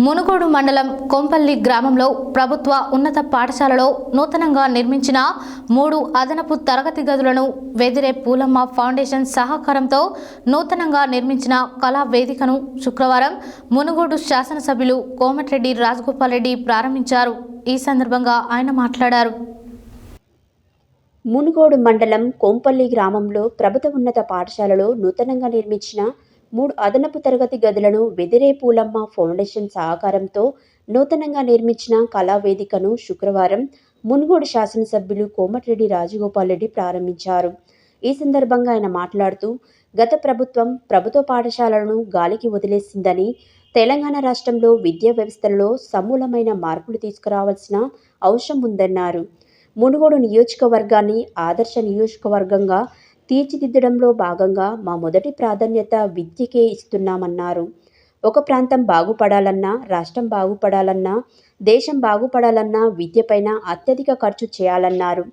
మునుగోడు మండలం కొంపల్లి గ్రామంలో ప్రభుత్వ ఉన్నత పాఠశాలలో నూతనంగా నిర్మించిన 3 అదనపు తరగతి గదులను వెదిరే పూలమ్మ ఫౌండేషన్ సహకారంతో నూతనంగా నిర్మించిన కళా వేదికను శుక్రవారం మునుగోడు శాసనసభ్యులు కోమటిరెడ్డి రాజగోపాల్ రెడ్డి ప్రారంభించారు. ఈ సందర్భంగా ఆయన మాట్లాడారు. మునుగోడు మండలం కొంపల్లి గ్రామంలో ప్రభుత్వ ఉన్నత పాఠశాలలో నూతనంగా నిర్మించిన 3 అదనపు తరగతి గదులను వెదిరే పూలమ్మ ఫౌండేషన్ సహకారంతో నూతనంగా నిర్మించిన కళావేదికను శుక్రవారం మునుగోడు శాసనసభ్యులు కోమటిరెడ్డి రాజగోపాల్ రెడ్డి ప్రారంభించారు. ఈ సందర్భంగా ఆయన మాట్లాడుతూ గత ప్రభుత్వం ప్రభుత్వ పాఠశాలలను గాలికి వదిలేసిందని, తెలంగాణ రాష్ట్రంలో విద్యా వ్యవస్థలో సమూలమైన మార్పులు తీసుకురావాల్సిన అవసరం ఉందన్నారు. మునుగోడు నియోజకవర్గాన్ని ఆదర్శ నియోజకవర్గంగా తీర్చిదిద్దడంలో భాగంగా మా మొదటి ప్రాధాన్యత విద్యకే ఇస్తున్నామన్నారు. ఒక ప్రాంతం బాగుపడాలన్నా, రాష్ట్రం బాగుపడాలన్నా, దేశం బాగుపడాలన్నా విద్యపైన అత్యధిక ఖర్చు చేయాలన్నారు.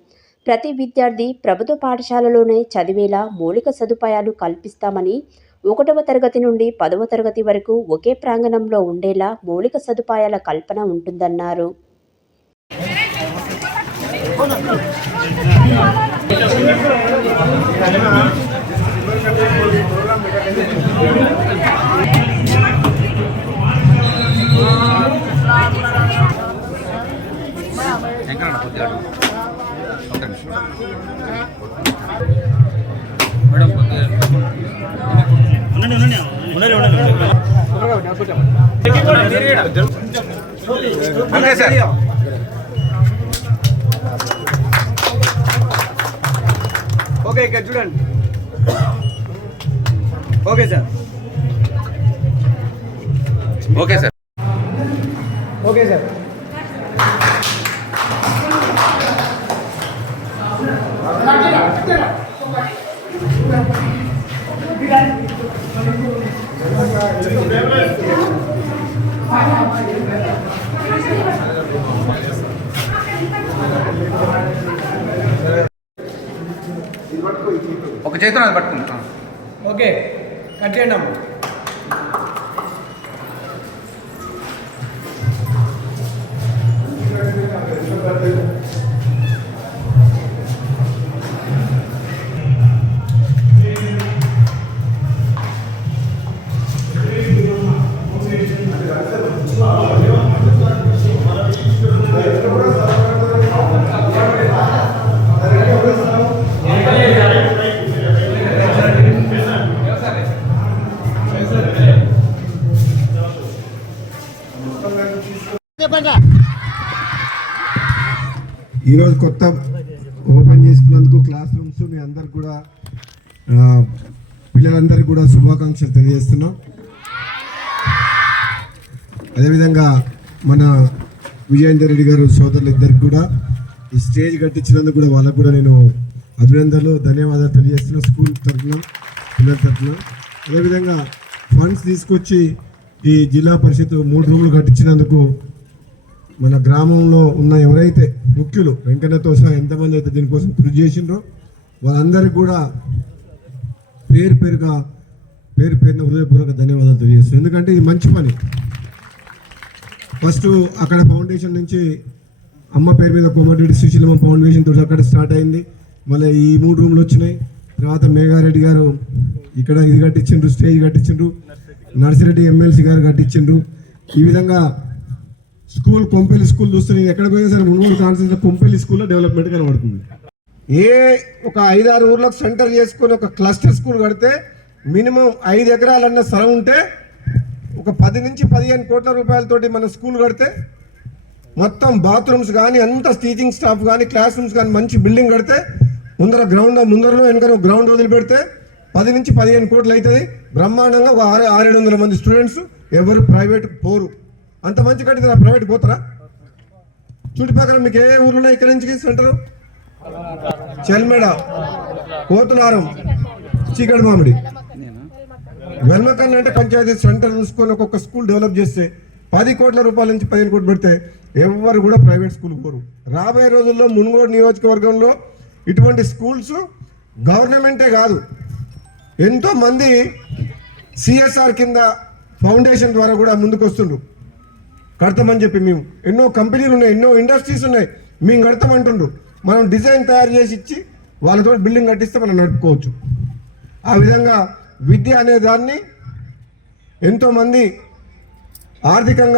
ప్రతి విద్యార్థి ప్రభుత్వ పాఠశాలలోనే చదివేలా మౌలిక సదుపాయాలు కల్పిస్తామని, 1వ తరగతి నుండి 10వ తరగతి వరకు ఒకే ప్రాంగణంలో ఉండేలా మౌలిక సదుపాయాల కల్పన ఉంటుందన్నారు. ఓకే ఇక్కడ చూడండి. Okay sir. Okay sir. Okay sir. ఒక చేతిలో అది పట్టుకుంటా. ఓకే కట్ చేయండి అమ్మ. ఈరోజు కొత్త ఓపెన్ చేసుకున్నందుకు క్లాస్ రూమ్స్ మీ అందరికి కూడా పిల్లలందరికీ కూడా శుభాకాంక్షలు తెలియజేస్తున్నాం. అదేవిధంగా మన విజయేందర్ రెడ్డి గారు సోదరులు ఇద్దరికి కూడా ఈ స్టేజ్ కట్టించినందుకు కూడా వాళ్ళకు కూడా నేను అభినందనలు ధన్యవాదాలు తెలియజేస్తున్నా. స్కూల్ తరఫున పిల్లల తరఫున అదేవిధంగా ఫండ్స్ తీసుకొచ్చి ఈ జిల్లా పరిషత్ 3 రూములు కట్టించినందుకు మన గ్రామంలో ఉన్న ఎవరైతే ముఖ్యులు వెంకన్నతో సహా ఎంతమంది అయితే దీనికోసం కృషి చేసిండ్రో వాళ్ళందరికీ కూడా పేరు పేరున హృదయపూర్వక ధన్యవాదాలు తెలియజేస్తాను. ఎందుకంటే ఇది మంచి పని. ఫస్ట్ అక్కడ ఫౌండేషన్ నుంచి అమ్మ పేరు మీద కోమటిరెడ్డి సుశీలమ్మ ఫౌండేషన్ తోటి అక్కడ స్టార్ట్ అయింది. మళ్ళీ ఈ 3 రూమ్లు వచ్చినాయి. తర్వాత మేఘారెడ్డి గారు ఇక్కడ ఇది కట్టించిండ్రు, స్టేజ్ కట్టించిండ్రు. నర్సిరెడ్డి ఎమ్మెల్సీ గారు కట్టించిండ్రు. ఈ విధంగా స్కూల్ కొంపల్లి స్కూల్ చూస్తే నేను ఎక్కడ పోయినా సరే మునుగోడు కాన్స్టిట్యూన్సీలో కొంపల్లి స్కూల్లో డెవలప్మెంట్ కనబడుతుంది. ఒక 5-6 ఊర్లకు సెంటర్ చేసుకొని ఒక క్లస్టర్ స్కూల్ కడితే మినిమం 5 ఎకరాలన్న స్థలం ఉంటే ఒక 10 నుంచి 15 కోట్ల రూపాయలతోటి మన స్కూల్ కడితే మొత్తం బాత్రూమ్స్ కానీ అంత టీచింగ్ స్టాఫ్ కానీ క్లాస్ రూమ్స్ కానీ మంచి బిల్డింగ్ కడితే ముందరలో వెనక గ్రౌండ్ వదిలిపెడితే 10 నుంచి 15 కోట్లు అవుతుంది. బ్రహ్మాండంగా ఒక 600-700 మంది స్టూడెంట్స్ ఎవరు ప్రైవేట్ పోరు. అంత మంచి కట్టితే ప్రైవేట్ పోతారా? చుట్టుపక్కల మీకు ఏ ఊర్లు ఉన్నాయి? ఇక్కడ నుంచి సెంటర్ చెల్మేడ, కోతులారం, చీకటి మామిడి, వెల్మకన్ అంటే పంచాయతీ సెంటర్ చూసుకొని ఒక్కొక్క స్కూల్ డెవలప్ చేస్తే 10 కోట్ల రూపాయల నుంచి 15 కోట్లు పెడితే ఎవరు కూడా ప్రైవేట్ స్కూల్ పోరు. రాబోయే రోజుల్లో మునుగోడు నియోజకవర్గంలో ఇటువంటి స్కూల్స్ గవర్నమెంటే కాదు, ఎంతో మంది సిఎస్ఆర్ కింద ఫౌండేషన్ ద్వారా కూడా ముందుకు వస్తుండ్రు. కడతామని చెప్పి మేము ఎన్నో కంపెనీలు ఉన్నాయి, ఎన్నో ఇండస్ట్రీస్ ఉన్నాయి, మేము కడతామంటుండ్రు. మనం డిజైన్ తయారు చేసి ఇచ్చి వాళ్ళతో బిల్డింగ్ కట్టిస్తే మనం నడుపుకోవచ్చు. ఆ విధంగా విద్య అనే దాన్ని ఎంతోమంది ఆర్థికంగా